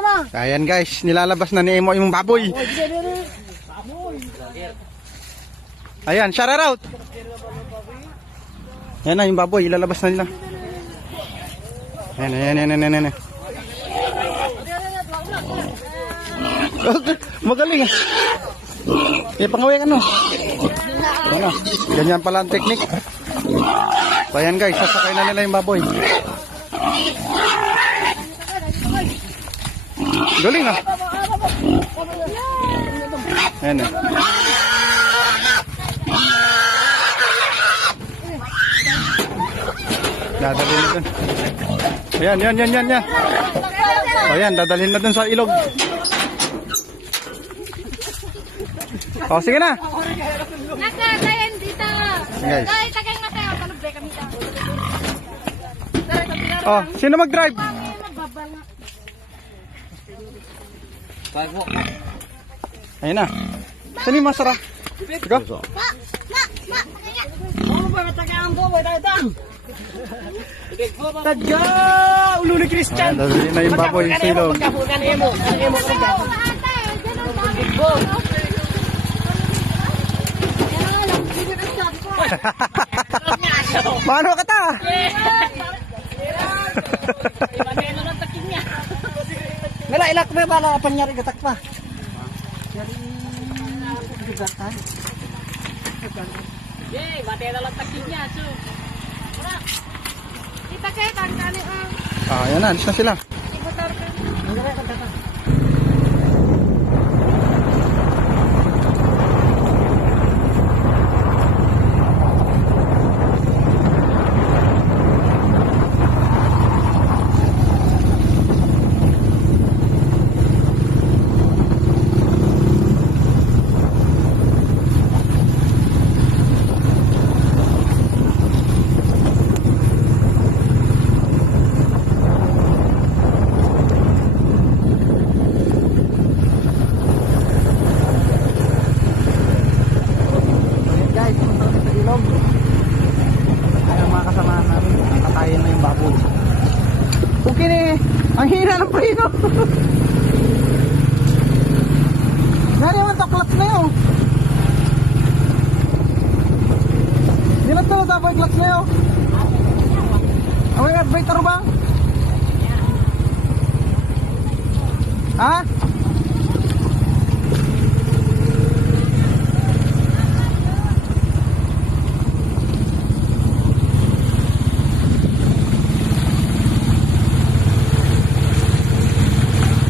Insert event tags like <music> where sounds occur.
na. Ayan guys, nilalabas na ni Emo yung baboy. Ayan, shout out. Ayan na yung baboy, ilalabas na nila. Ayan, ayan, ayan, ayan, ayan. <laughs> Magaling ah. Eh, pangawin ano? Ano? Ganyan pala ang teknik. So, ayan guys, sasakay na nila yung baboy. Galing ah. Ayan ah. Dadalhin na dun. Ayan, yan, yan, yan, yan. O yan, dadalhin na dun sa ilog. O, sige na. Naka, tayo dito. Guys. Tayo, tagay nga tayo. Palubay kami dito. O, sino mag-drive? Ayun na. Saan yung masara? Ikaw? Ma, ma, ma. Ano ba matagaan po? Wait, tayo tayo. Tadya! Ulo ni Christian. Ayan, dadalhin na yung baboy sa ilog. Magkapukan emo. Emo ko Tayo, ate. Diyan ang dami. Yan ang alam. Sige na sabi ko. Paano ka ta? Wala, ilak pa ba na panyari gatak pa? Kita kayo, tangkali ang Ah, ayan na, alis na sila. motor ka. Ayan guys, punta kami sa ilog. Ayan mga kasamahan namin, katayin na yung baboy. Okay na eh. Ang hina ng preno. Yan yung clutch na yun. Dilat na sa boy clutch na yun. Away na, break ba? Ha?